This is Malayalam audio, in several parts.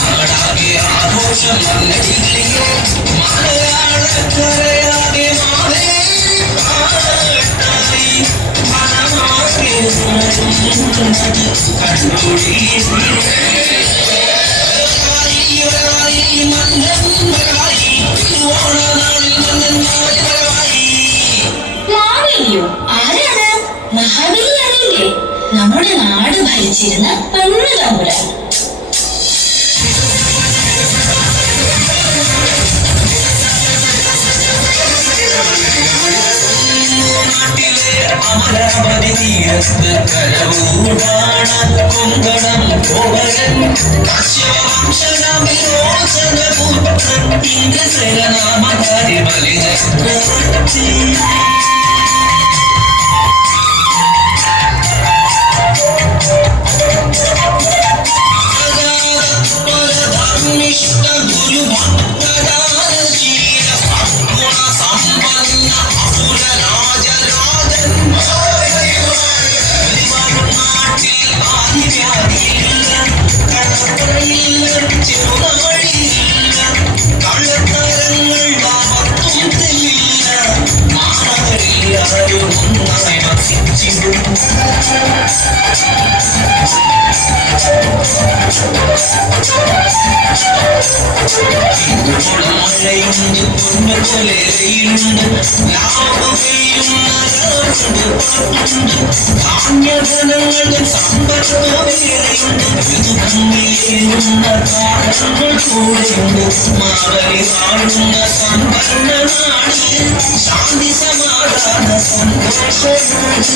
നാടാകെ ആഘോഷം നല്ലടികളിയെ മലയാളക്കരയാകെ മാവേലി പാട്ടായി മനമാകെ കണ്ടുടി ആരാണ്? മഹാബലി അറിയില്ലേ? നമ്മുടെ നാട് ഭരിച്ചിരുന്ന പൊന്നു തമ്പുരാൻ. നാട്ടിലെ അമരാവതി തീരത്ത് കരവൂടാണ് കൊങ്കണം കോവലൻ കാശ്യവംശനാമിരോചനപുത്രൻ ഇന്ദ്രസേനാമകാരി ബലിചക്രവർത്തി. ധർമ്മിഷ്ഠ ഗുരുഭക്തദാനശീല സദ്ഗുണ സമ്പന്ന അസുര രാജരാജൻ. നാട്ടിൽ ആദിവ്യാധിയില്ല, കടപ്പുറയില്ല, ചെറുനാഴിയില്ല, കള്ളത്തരങ്ങൾ ലാഭത്തും തെല്ലില്ല. മാനവരെല്ലാരും ഒന്നായി വസിച്ചിടും. മഴയുണ്ട്, പൊന്നുപോലെ വെയിലുണ്ട്, ലാഭുകയുണ്ട്, ധാന്യധനങ്ങളുടെ സമ്പത്തുവേറെയുണ്ട്. ഇത് ഭംഗിയേറുന്ന കാലങ്ങൾ കൂടെയുണ്ട്. മാവലി വാഴുന്ന സമ്പന്ന നാട്, ശാന്തി സമാധാന സന്തോഷനാട്.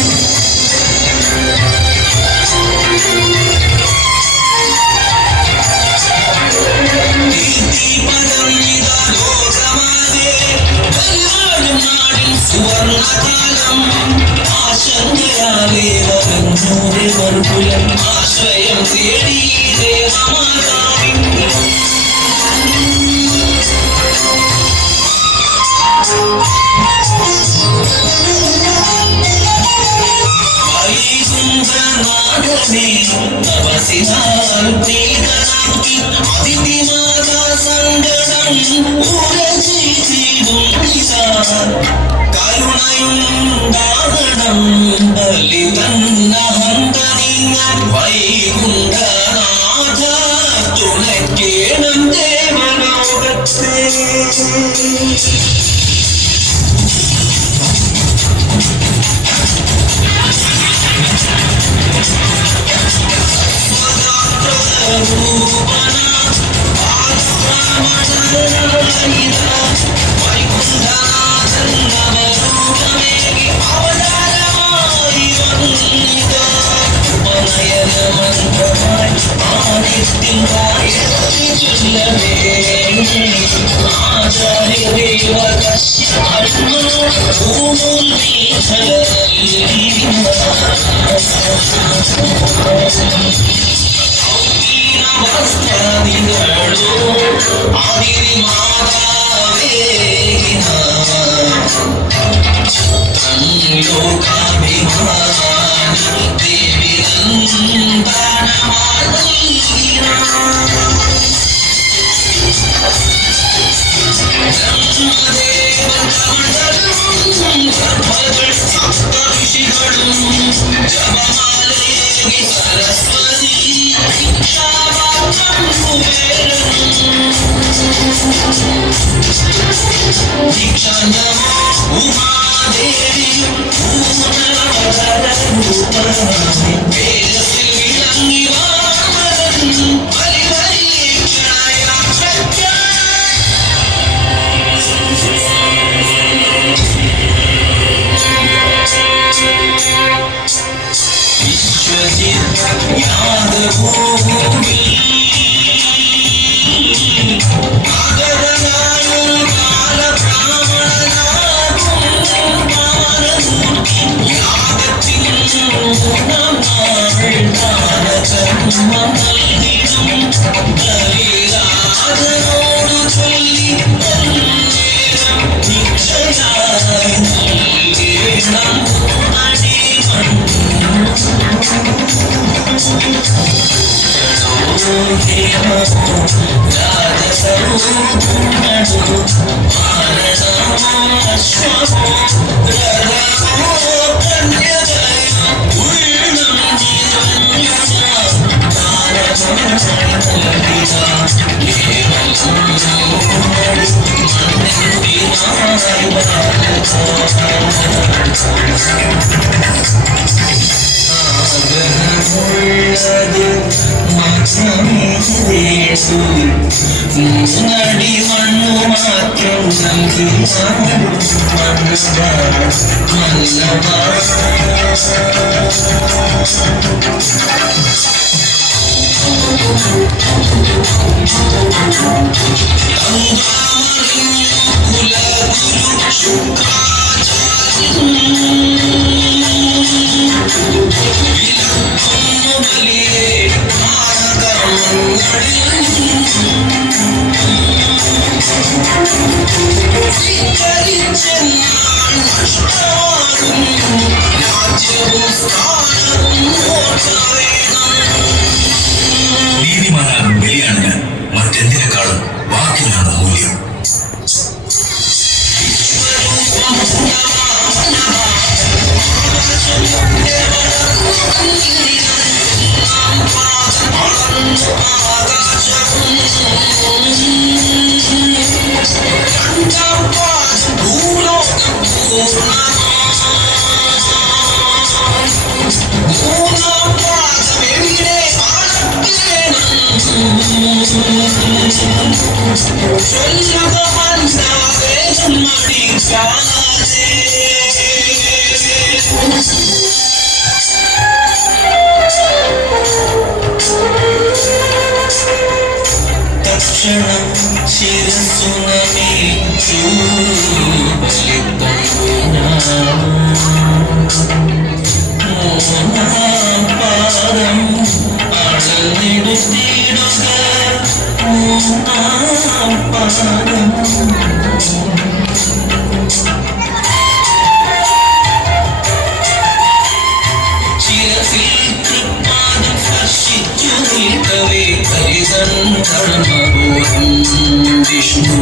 സുവർണകാലം ആശങ്കയാലേ വരുന്നൂരവർക്കുലം ആശ്രയം തേടി ദേവമാതാവിൻ. വൈകുണ്ഠനാഥനെ തപസിനാൽ പ്രീതനാക്കി അതിഥിമാതാ സങ്കടം ഉറച്ചിടും കരുണയുണ്ടാകണം ബലി തന്നഹന്തനിങ്ങ വൈകുണ്ഠനാഥ തുണയ്ക്കേണം ദേവലോകത്തെ. Namo മൂന്നടി മണ്ണു മാത്രം നൽകി നീതിമാനാകും ബലിയാണ് ഞാൻ. മറ്റെന്തിനേക്കാളും വാക്കിനാണ് മൂല്യം. തക്ഷണം ശിരസ്സു നമിച്ചു മൂന്നാം പാദം അളന്നിടുത്തിടുക മൂന്നാം പാദം ശിരസിൽ തൃപ്പാദം സ്പർശിച്ചു നിൽക്കവേ ഹരിതന്ധർമ്മബോധം വിഷ്ണു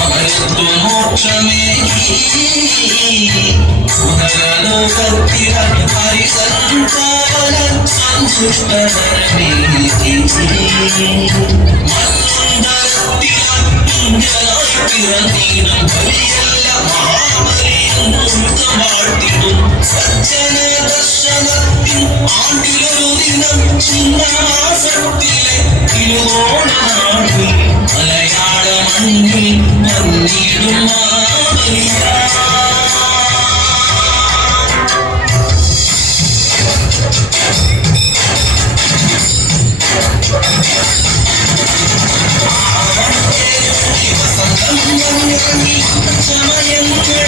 അമരത്വമോക്ഷമേ സുഹരലോകത്തിര ഹരിസന്താന സന്തുഷ്ടനീതി മന്ദരത്തിലായി പിറന്നീടും ബലിയല്ല മഹാബലിയും വാഴ്ത്തിടും സജ്ജന ദർശനത്തിൻ ആണ്ടിലൊരു ദിനം ചിന്നാസത്തിലെ തിരുവോണനാളിൽ മലയാള മണ്ണിൽ വന്നിടും മാബലിയ സമയങ്ങൾ